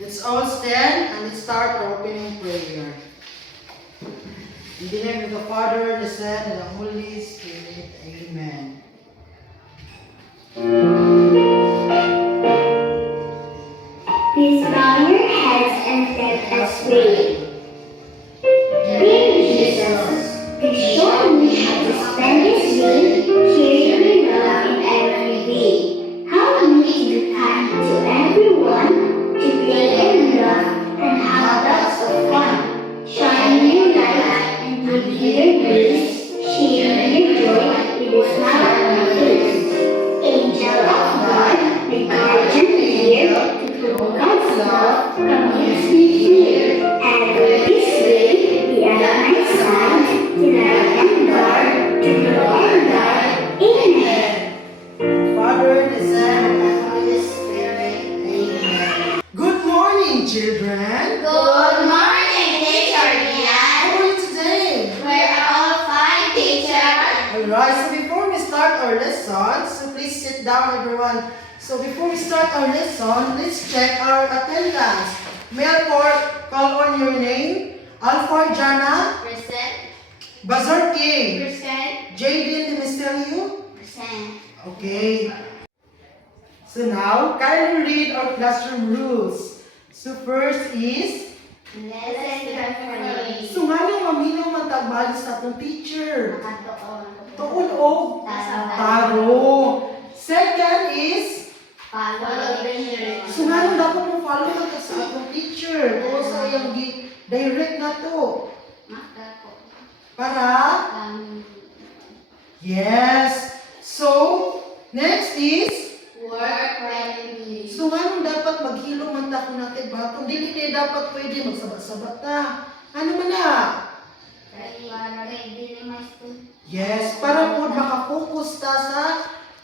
Let's all stand and let's start our opening prayer. In the name of the Father, the Son, and the Holy Spirit. Amen. Please bow your heads and let us pray. Dear Jesus, please show me how to spend this day, sharing your love in every day. Help me to be kind to everyone, to play and love, and have lots of fun. Shine your light and give me your grace, share your joy with a smile on my face. Angel of God, may guardian here to prove God's love, commits me here, and with this way be at my side, till I am dark, to grow and die. Amen. Father, the Son, and the Holy Spirit. Amen. Good morning, children. Good morning, Teacher Rian. How are you today? We're all fine, Teacher. Alright, so before we start our lesson, so please sit down, everyone. So before we start our lesson, let's check our attendance. Mel Court, call on your name. Alfar Jana, Present. Bazar King, Present. Jaden Demistelio. Present. Okay. So now, kindly read our classroom rules. So first is, Lesson carefully. so nga nang maminaw man tagbali sa atong teacher. Nakatuon. Tuon o taro. Second is, Follow the instructions. so nga nang dapat mo follow na sa atong teacher. O sa iyang direct na to. Para, yes. So, next is, Work readily. so nga nung dapat maghilo man ta kung natin batong, dili dapat pwede magsabat-sabat ta. Ano man na? Yes, para po makapokus ta sa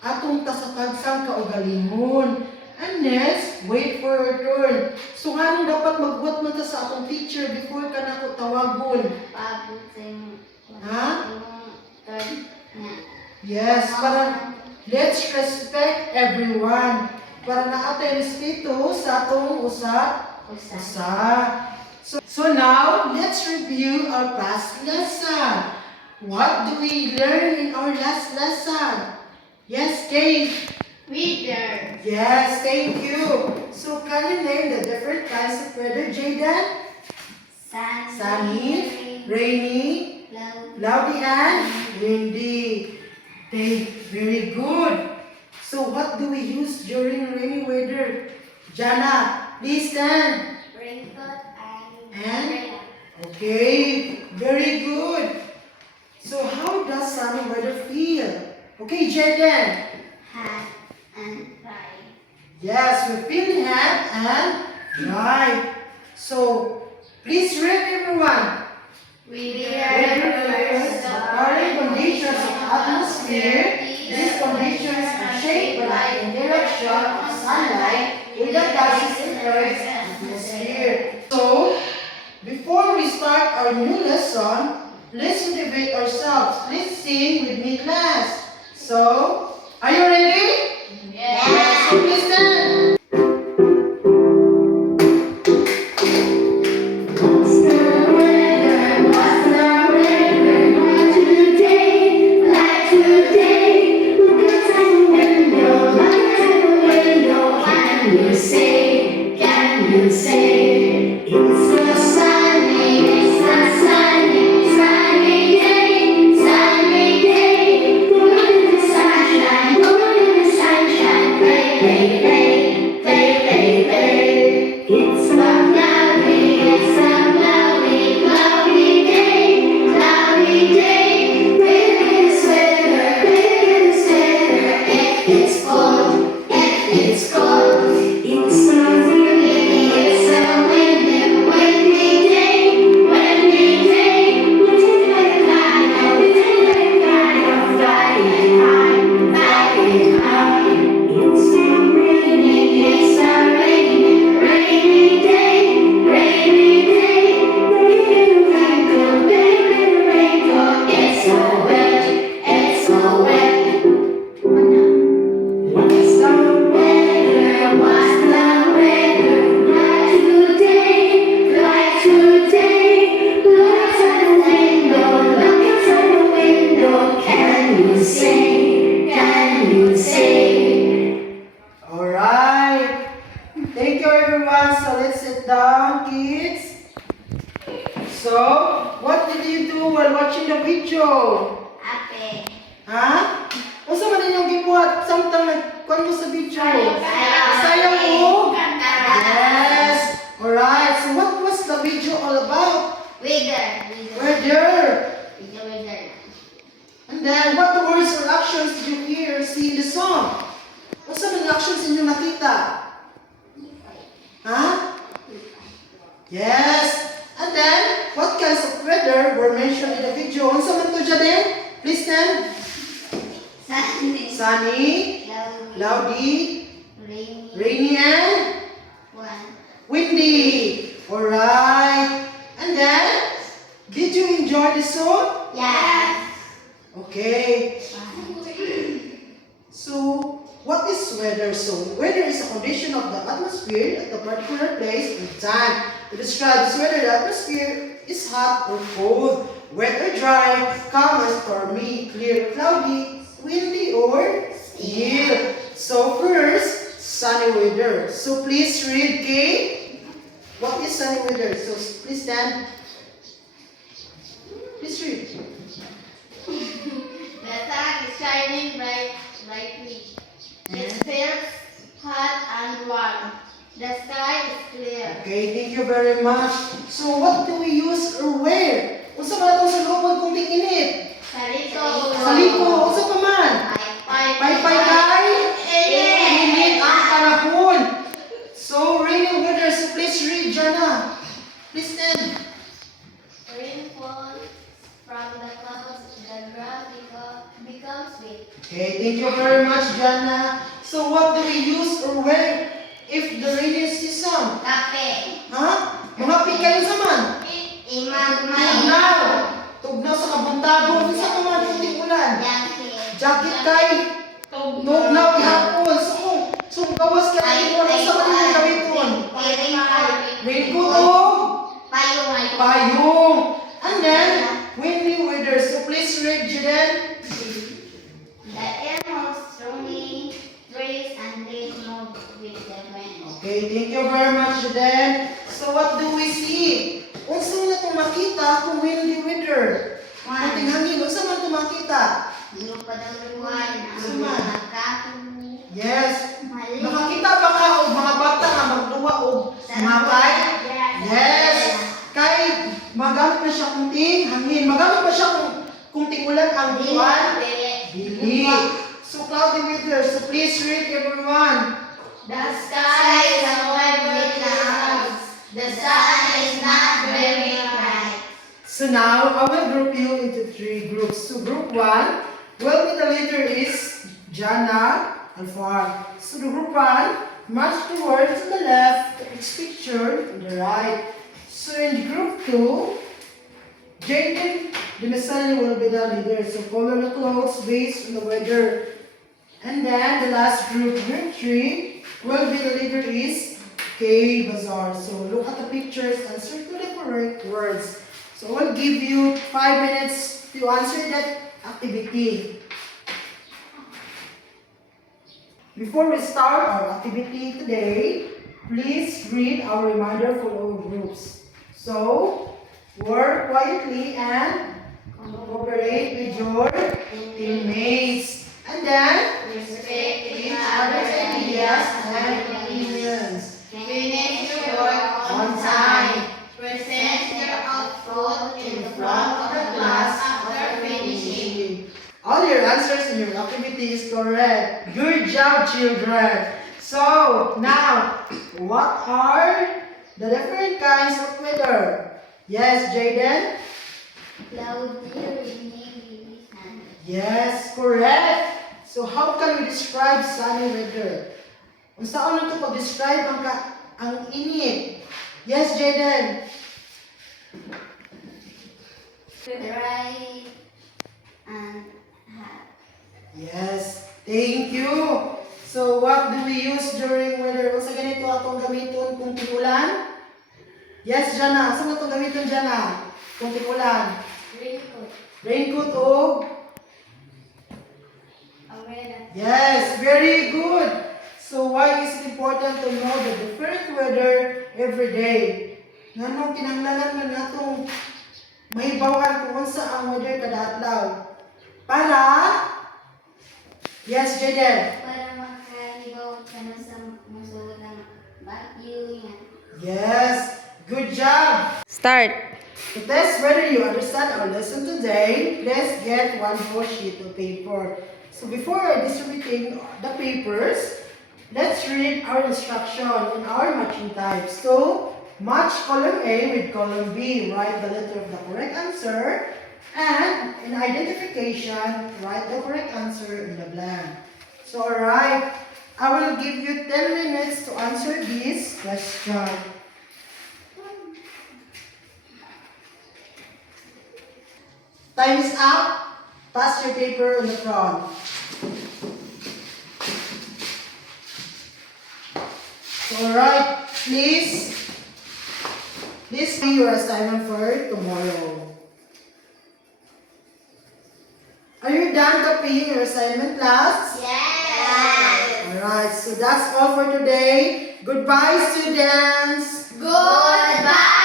atong tasatagsang kaugalingon. And next, wait for your turn. So nga nung dapat magbuhat man ta sa atong teacher before ka na ko tawagon. Ha? Yes, para let's respect everyone. Para naatay respeto sa atong usa. So now, let's review our past lesson. What do we learn in our last lesson? Yes, Kate. Reader. Yes, thank you. So can you name the different kinds of weather, Jaden? Sunny, rainy, cloudy, and windy. Very good. So what do we use during rainy weather? Jana, please stand. Raincoat And? Okay, very good. So how does sunny weather feel? Okay, Jaden. hat and dry. Yes, we feel hot and dry. So please read everyone. Weather refers to current conditions of atmosphere. These conditions are shaped by the direction of sunlight in the passes in Earth's atmosphere. So, before we start our new lesson, let's motivate ourselves. Let's sing with me, class. So, are you ready? Yes. So listen. What's the weather? What's the weather? Like today, like today. Look outside the window, look outside the window. Can you say? It's a sunny, sunny day, sunny day. Go to the sunshine, go to everyone. So let's sit down, kids. So, what did you do while watching the video? Ape. Ha? Unsa man inyong gibuhat samtang nagkuan mo sa video? Sayaw. Sayaw mo? Kanta. Yes. Alright. So what was the video all about? Weather. Weather. Weather. And then, what the words or actions did you hear, see in the song? Unsa man actions inyong nakita? Ha? Yes. And then, what kinds of weather were mentioned in the video? Unsa man to dyan din? Please stand. Sunny. Sunny, cloudy, Rainy. rainy, and One. windy. Alright. And then, did you enjoy the song? Yes. Okay. So, what is weather? So, weather is a condition of the atmosphere at a particular place and time. To describe this weather, the atmosphere is hot or cold, wet or dry, calm or stormy, clear or cloudy, windy or still. So, first, sunny weather. So, please read, Kate. What is sunny weather? So, please stand. Please read. The sun is shining brightly. It feels hot and warm. The sky is clear. Okay, thank you very much. So, what do we use or wear? Unsa man atong sa loob kung init? Salito. Saliko, unsa pa man? Paypay kay init ang panahon. So, rainy weather. So, please read, Jana. Please stand. Rain falls from the clouds. The ground becomes wet. Okay, thank you very much, Jana. So, what do we use or wear if the rainy season? Kape. Ha? Mga kayo sa man? Tugnaw. Tugnaw sa kabuntagon. Unsa pa man kunting ulan? Jacket kay tugnaw gihapon. So kung gawas ka ay mo sa man yung gamiton. Raincoat o payong. And then windy weather. So please read, Jaden. The air moves strongly, trees and leaves move with the wind. Okay, thank you very much, Jaden. So what do we see? Unsa man itong makita kung windy weather? Kunting hangin. Unsa man itong makita? Yes. Nakakita ba ka og mga bata nga magduwa og sumakay? Yes. Kay magamit na siya kunting hangin. Magamit pa siya kung tingulan ang buwan? Dili. So cloudy weather. So please read, everyone. The sky is covered with clouds. The sun is not very bright. So now I will group you into 3 groups. So group 1, well, with the leader is Jana and Far. So the group 1 march towards the left, each picture to the right. So in group 2, Jaden Dimasani will be the leader. So follow the clothes based on the weather. And then the last group 3, will be the leader is K Bazaar. So look at the pictures and circle the correct words. So I'll give you 5 minutes to answer that activity. Before we start our activity today, please read our reminder for all groups. So, work quietly and cooperate with your teammates. And then, Respect each other's ideas and opinions. Finish your work on time. Present your output in front of the class after finishing. All your answers in your activity is correct. Good job, children. So, now, what are the different kinds of weather? Yes, Jaden? Cloudy, rainy, windy, sunny. Yes, correct. So, how can we describe sunny weather? Kung saan ito pag-describe ang init? Yes, Jaden? Dry and hot. Yes, thank you. So, what do we use during weather? Kung sa ganito atong gamiton kung tigulan? Yes, Jana. Saan atong gamiton, Jana? Kung tigulan? Raincoat. Raincoat o? Umbrella. Yes, very good. So why is it important to know the different weather every day? Nganong kinahanglan man natong mahibawan kung unsa ang weather kada adlaw? Para yes, Jaden. Para makahibaw ka na sa musulod ng bagyo yan. Yes, good job. Start. To test whether you understand our lesson today, let's get one more sheet of paper. So before distributing the papers, let's read our instruction in our matching types. So, match column A with column B. Write the letter of the correct answer. And in identification, write the correct answer in the blank. So, alright, I will give you 10 minutes to answer this question. Time is up. Pass your paper on the front. Alright, please do your assignment for tomorrow. Are you done copying your assignment, class? Yes! Alright, so that's all for today. Goodbye, students. Goodbye!